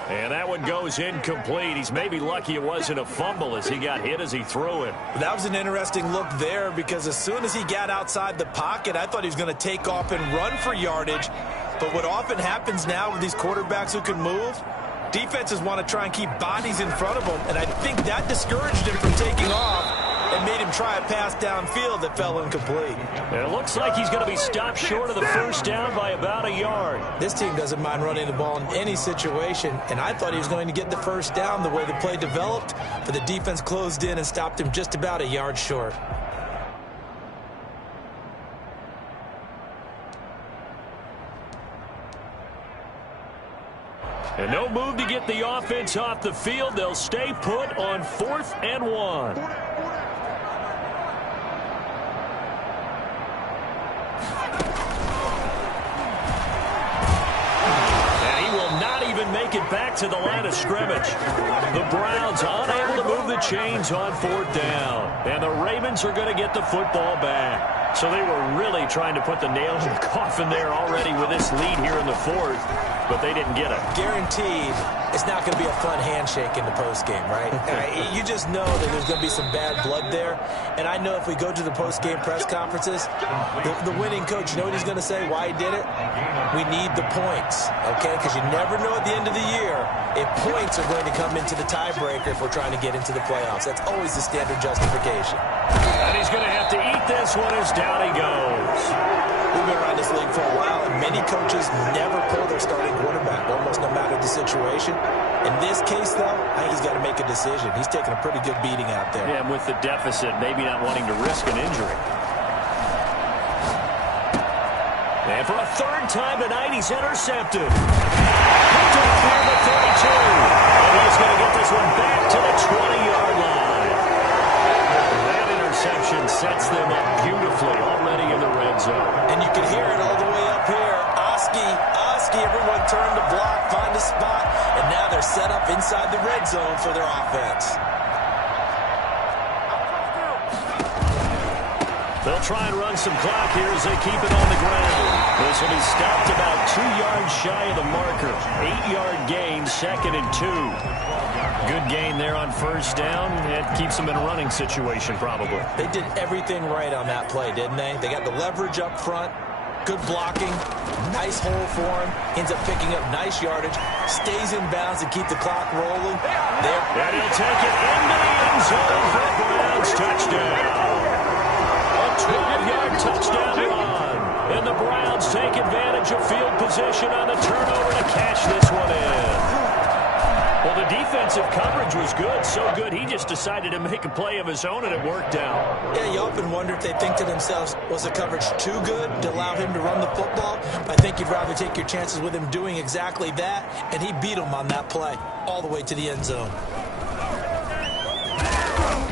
And that one goes incomplete. He's maybe lucky it wasn't a fumble as he got hit as he threw it. That was an interesting look there because as soon as he got outside the pocket, I thought he was going to take off and run for yardage. But what often happens now with these quarterbacks who can move, defenses want to try and keep bodies in front of them, and I think that discouraged him from taking off and made him try a pass downfield that fell incomplete. It looks like he's going to be stopped short of the first down by about a yard. This team doesn't mind running the ball in any situation, and I thought he was going to get the first down the way the play developed, but the defense closed in and stopped him just about a yard short. And no move to get the offense off the field. They'll stay put on 4th and 1. And he will not even make it back to the line of scrimmage. The Browns unable to move the chains on 4th down. And the Ravens are going to get the football back. So they were really trying to put the nail in the coffin there already with this lead here in the 4th, but they didn't get it. Guaranteed it's not going to be a fun handshake in the postgame, right? You just know that there's going to be some bad blood there. And I know if we go to the postgame press conferences, the winning coach, you know what he's going to say, why he did it? We need the points, okay? Because you never know at the end of the year if points are going to come into the tiebreaker if we're trying to get into the playoffs. That's always the standard justification. And he's going to have to eat this one as down he goes. We've been around this league for a while, and many coaches never pull their starting quarterback, almost no matter the situation. In this case, though, I think he's got to make a decision. He's taking a pretty good beating out there. Yeah, and with the deficit, maybe not wanting to risk an injury. And for a 3rd time tonight, he's intercepted. To clear the 32. And he's going to get this one back to the 20-yard line. That interception sets them up beautifully already in the red zone. And you can hear it all the way up here. Oski, everyone turned to block, find a spot, and now they're set up inside the red zone for their offense. They'll try and run some clock here as they keep it on the ground. This will be stopped about 2 yards shy of the marker. 8-yard gain, 2nd and 2. Good gain there on 1st down. It keeps them in a running situation probably. They did everything right on that play, didn't they? They got the leverage up front, good blocking, nice hole for him, ends up picking up nice yardage, stays in bounds to keep the clock rolling. There. And he'll take it into the end zone for a Browns touchdown. A 12-yard touchdown run. And the Browns take advantage of field position on the turnover to cash this one in. Well, the defensive coverage was good, so good he just decided to make a play of his own, and it worked out. Yeah, you often wonder if they think to themselves, was the coverage too good to allow him to run the football? I think you'd rather take your chances with him doing exactly that, and he beat him on that play all the way to the end zone.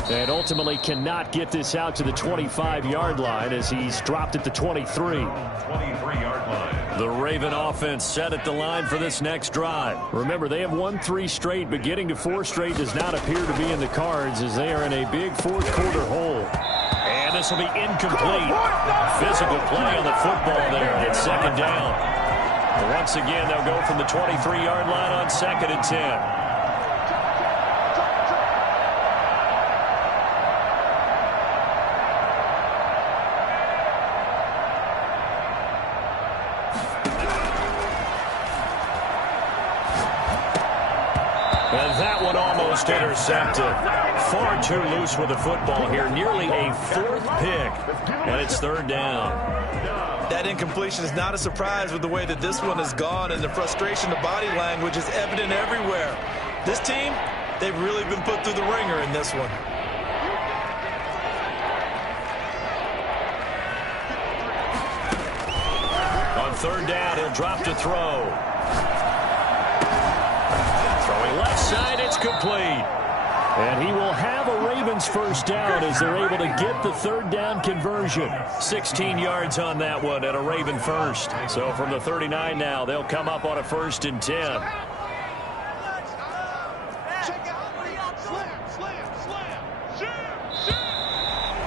And ultimately cannot get this out to the 25-yard line as he's dropped at the 23. 23-yard line. The Raven offense set at the line for this next drive. Remember, they have won 3 straight, but getting to 4 straight does not appear to be in the cards as they are in a big 4th quarter hole. And this will be incomplete. Physical play on the football there at 2nd down. But once again, they'll go from the 23-yard line on 2nd and 10. And that one almost intercepted. Far too loose with the football here. Nearly a 4th pick. And it's 3rd down. That incompletion is not a surprise with the way that this one has gone, and the frustration, the body language is evident everywhere. This team, they've really been put through the ringer in this one. On 3rd down, he'll drop to throw. Throwing left side, it's complete. And he will have a Ravens first down as they're able to get the 3rd down conversion. 16 yards on that one and a Raven first. So from the 39 now, they'll come up on a 1st and 10.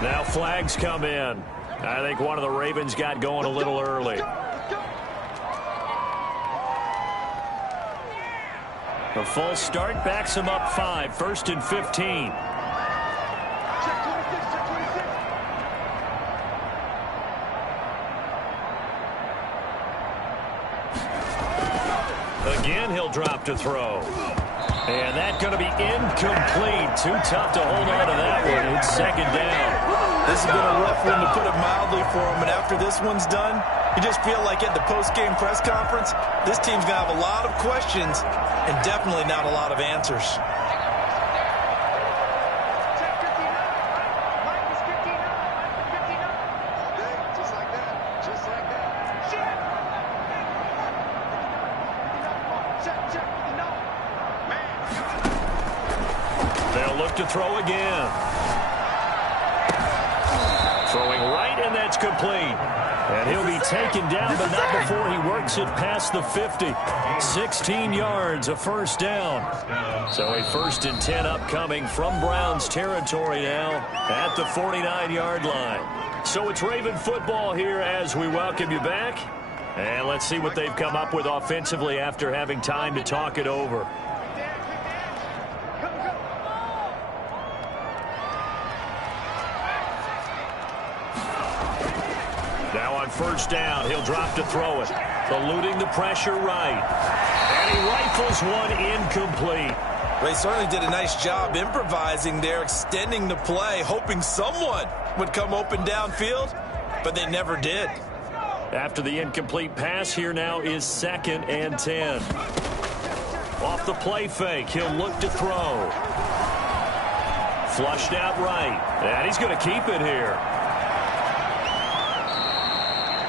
Now flags come in. I think one of the Ravens got going a little early. A false start backs him up 5, 1st and 15. Again, he'll drop to throw. And that's going to be incomplete. Too tough to hold on to that one. It's second down. This has been a rough one, to put it mildly, for him. And after this one's done, you just feel like at the post-game press conference, this team's going to have a lot of questions and definitely not a lot of answers. They'll look to throw again. Throwing right, and that's complete. And he'll be taken down, but not before he works it past the 50. 16 yards, a first down. So a 1st and 10 upcoming from Browns territory now at the 49-yard line. So it's Raven football here as we welcome you back. And let's see what they've come up with offensively after having time to talk it over. Now on first down, he'll drop to throw it. Eluding the pressure right. And he rifles one incomplete. Well, he certainly did a nice job improvising there, extending the play, hoping someone would come open downfield, but they never did. After the incomplete pass, here now is 2nd and 10. Off the play fake, he'll look to throw. Flushed out right. And he's going to keep it here.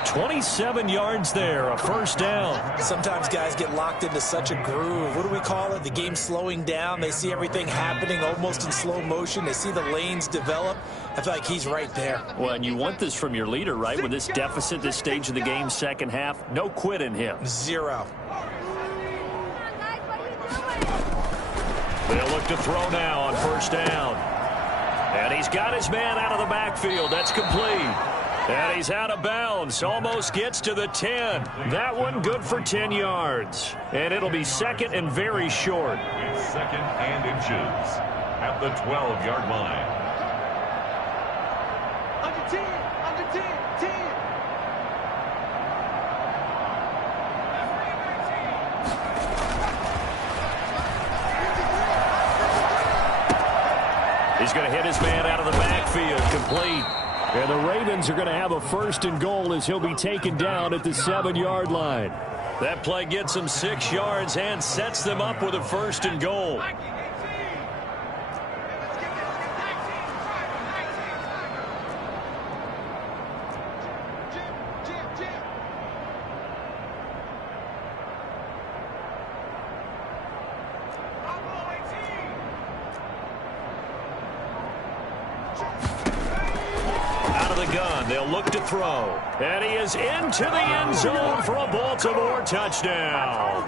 27 yards there, a first down. Sometimes guys get locked into such a groove. What do we call it? The game's slowing down. They see everything happening almost in slow motion. They see the lanes develop. I feel like he's right there. Well, and you want this from your leader, right? With this deficit, this stage of the game, second half, no quit in him. 0. They'll look to throw now on first down. And he's got his man out of the backfield. That's complete. And he's out of bounds. Almost gets to the 10. That one good for 10 yards. And it'll be 2nd and very short. It's 2nd and inches at the 12-yard line. Under 10, under 10, 10. He's going to hit his man out of the backfield. Complete. And the Ravens are going to have a 1st and goal as he'll be taken down at the 7-yard line. That play gets him 6 yards and sets them up with a 1st and goal. They'll look to throw. And he is into the end zone for a Baltimore touchdown.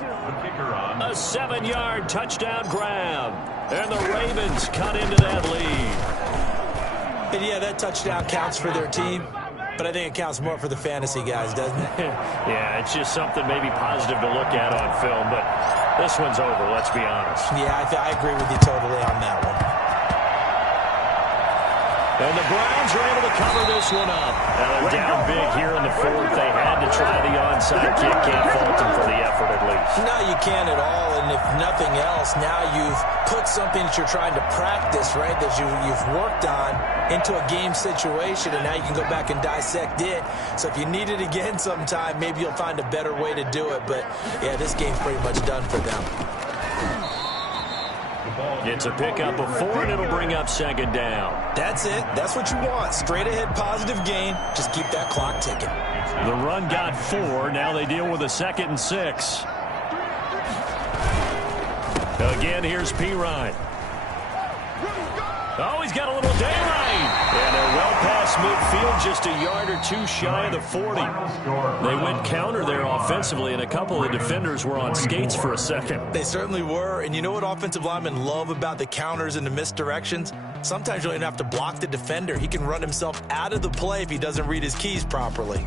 A 7-yard touchdown grab. And the Ravens cut into that lead. And yeah, that touchdown counts for their team, but I think it counts more for the fantasy guys, doesn't it? Yeah, it's just something maybe positive to look at on film, but this one's over, let's be honest. Yeah, I agree with you totally on that one. And the Browns are able to cover this one up. Now they're down big here in the 4th. They had to try the onside kick. Can't fault them for the effort at least. No, you can't at all. And if nothing else, now you've put something that you're trying to practice, right, that you've worked on into a game situation, and now you can go back and dissect it. So if you need it again sometime, maybe you'll find a better way to do it. But, yeah, this game's pretty much done for them. It's a pickup of 4, and it'll bring up 2nd down. That's it. That's what you want. Straight ahead positive gain. Just keep that clock ticking. The run got 4. Now they deal with a 2nd and 6. Again, here's Pirine. Oh, he's got a little daylight. And they're well past midfield, just a yard or 2 shy of the 40. They went counter there offensively, and a couple of defenders were on skates for a second. They certainly were. And you know what offensive linemen love about the counters and the misdirections? Sometimes you don't even have to block the defender. He can run himself out of the play if he doesn't read his keys properly.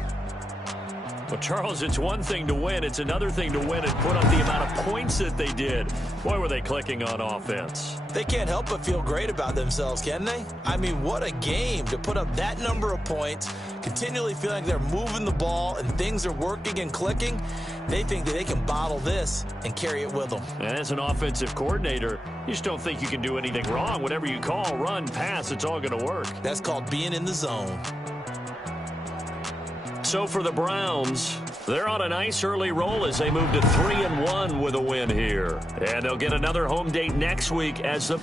Well, Charles, it's one thing to win. It's another thing to win and put up the amount of points that they did. Boy, were they clicking on offense. They can't help but feel great about themselves, can they? I mean, what a game to put up that number of points, continually feeling like they're moving the ball and things are working and clicking. They think that they can bottle this and carry it with them. And as an offensive coordinator, you just don't think you can do anything wrong. Whatever you call, run, pass, it's all going to work. That's called being in the zone. So for the Browns, they're on a nice early roll as they move to 3-1 with a win here. And they'll get another home date next week as the